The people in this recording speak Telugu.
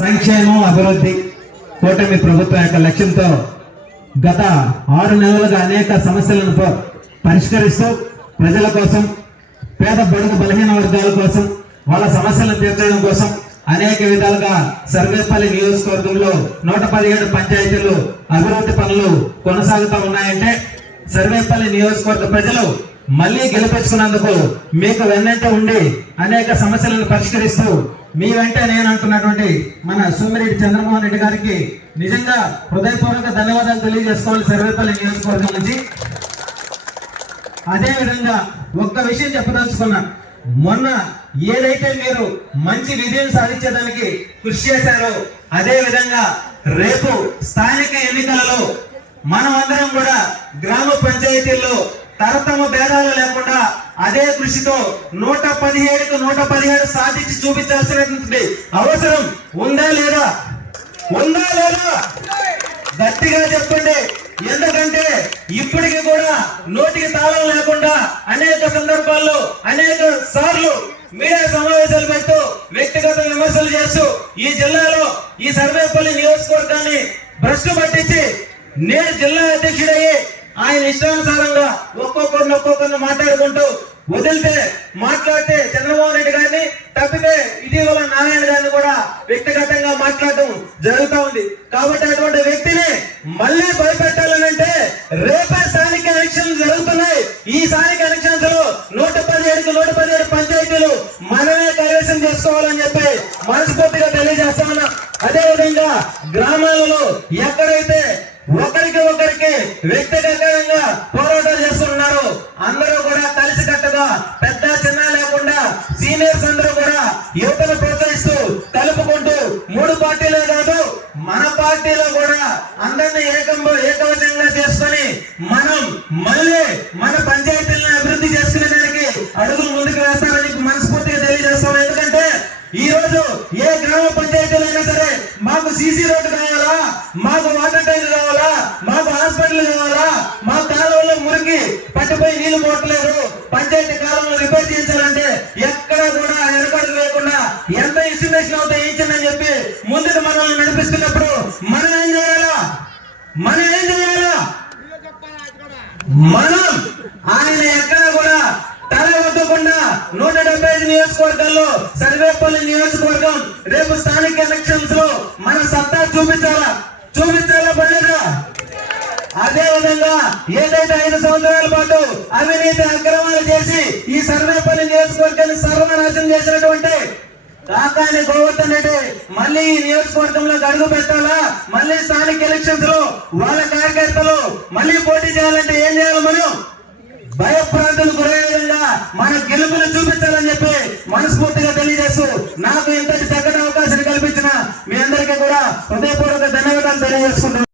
సంక్షేమం అభివృద్ధి కూటమి ప్రభుత్వం యొక్క లక్ష్యంతో గత ఆరు నెలలుగా అనేక సమస్యలను పరిష్కరిస్తూ ప్రజల కోసం పేద బడుగు బలహీన వర్గాల కోసం వాళ్ళ సమస్యలను తీర్చడం కోసం అనేక విధాలుగా సర్వేపల్లి నియోజకవర్గంలో నూట పదిహేడు పంచాయతీలు అభివృద్ధి పనులు కొనసాగుతూ ఉన్నాయంటే సర్వేపల్లి నియోజకవర్గ ప్రజలు మళ్ళీ గెలిపించుకున్నందుకు మీకు వెన్నంట ఉండి అనేక సమస్యలను పరిష్కరిస్తూ మీ వెంట నేను అంటున్నటువంటి మన సోమిరెడ్డి చంద్రమోహన్ రెడ్డి గారికి నిజంగా హృదయపూర్వక ధన్యవాదాలు తెలియజేసుకోవాలి సర్వేపల్లి నియోజకవర్గం నుంచి. అదేవిధంగా ఒక్క విషయం చెప్పదలుచుకున్నా. మొన్న ఏదైతే మీరు మంచి విజయం సాధించేదానికి కృషి చేశారో అదే విధంగా రేపు స్థానిక ఎన్నికలలో మనం అందరం కూడా గ్రామ పంచాయతీల్లో తరతమ భేదాలు లేకుండా అదే కృషితో నూట పదిహేడుకు నూట పదిహేడు సాధించి చూపించాల్సినటువంటి అవసరం ఉందా లేదా? ఉందా లేదా? గట్టిగా చెప్పండి. ఎందుకంటే ఇప్పటికి కూడా నోటికి తాళం లేకుండా అనేక సందర్భాల్లో అనేక సార్లు మీడియా సమావేశాలు పెట్టు వ్యక్తిగత విమర్శలు చేస్తూ ఈ జిల్లాలో ఈ సర్వేపల్లి నియోజకవర్గాన్ని భ్రష్టు పట్టించి నేను జిల్లా అధ్యక్షుడయ్యి ఆయన ఇష్టానుసారంగా ఒక్కొక్కరిని ఒక్కొక్కరిని మాట్లాడుకుంటూ వదిలితే మాట్లాడితే చంద్రబాబు నాయుడు గారిని తప్పితే ఇటీవల నారాయణ గారిని కూడా వ్యక్తిగతంగా మాట్లాడటం జరుగుతూ ఉంది. కాబట్టి అటువంటి వ్యక్తిని మళ్ళీ భయపెట్టాలనంటే రేపే స్థానిక ఎలక్షన్లు జరుగుతున్నాయి. ఈ స్థానిక ఎలక్షన్స్లో నూట పదిహేడుకి నూట పదిహేడు పంచాయతీలు మనమే కైవసం చేసుకోవాలని చెప్పి మనస్ఫూర్తిగా తెలియజేస్తామన్నా అదే విధంగా గ్రామాలలో ఎక్కడైతే ఒకరికి ఒకరికి వ్యక్తిగత పోరాటాలు చేస్తున్నారు అందరూ కూడా కలిసికట్టుగా పెద్ద చిన్న లేకుండా సీనియర్స్ అందరూ కూడా యువతను ప్రోత్సహిస్తూ కలుపుకుంటూ మూడు పార్టీలే కాదు మన పార్టీలో కూడా అందరినీ ఏకం ఏకవచనంగా చేసుకొని మనం మళ్ళీ మన పంచాయతీలను అభివృద్ధి చేసుకునే దానికి అడుగులు ముందుకు వేస్తామని మనస్ఫూర్తిగా తెలియజేస్తాం. ఎందుకంటే ఈ రోజు ఏ గ్రామ పంచాయతీలు అయినా సరే మాకు సీసీ రోడ్డు కావాలా మాకు వాటర్ ట్యాంక్ కావాలా మాకు హాస్పిటల్ కావాలా మా కాలువలో మురికి పట్టిపోయి నీళ్ళు పోవట్లేదు. పంచాయతీ కాలం రిపేర్ చేయించాలంటే ఎక్కడ కూడా వెనకడుగు లేకుండా ఎంత అవుతాయి ఇచ్చిందని చెప్పి ముందుకు మనల్ని నడిపిస్తున్నప్పుడు మనం ఏం చేయాలా? మనం ఏం చేయాలా? మనం ఆయన ఎక్కడ కూడా తల వద్దకుండా నూట డెబ్బై ఐదు నియోజకవర్గాల్లో సర్వేపల్లి నియోజకవర్గం రేపు స్థానిక ఎలక్షన్స్లో మన సత్తా చూపించాలా? చూపించాలా పడలేదా అదే విధంగా ఏదైతే ఐదు సంవత్సరాల పాటు అవినీతి అక్రమాలు చేసి ఈ సర్వేపల్లి నియోజకవర్గాన్ని సర్వనాశనం చేసినటువంటి కాకాని గోవర్ధన్ రెడ్డి మళ్ళీ ఈ నియోజకవర్గంలో అడుగు పెట్టాలా? మళ్ళీ స్థానిక ఎలక్షన్స్లో వాళ్ళ కార్యకర్తలు మళ్ళీ పోటీ చేయాలంటే ఏం చేయాలి మనం? భయప్రాంతులు గురయ్యే విధంగా మన గెలుపులు చూపించాలని చెప్పి మనస్ఫూర్తిగా తెలియజేస్తూ నాకు ఇంతటి చక్కటి అవకాశాన్ని కల్పించిన మీ అందరికీ కూడా హృదయపూర్వక ధన్యవాదాలు తెలియజేసుకుంటున్నాను.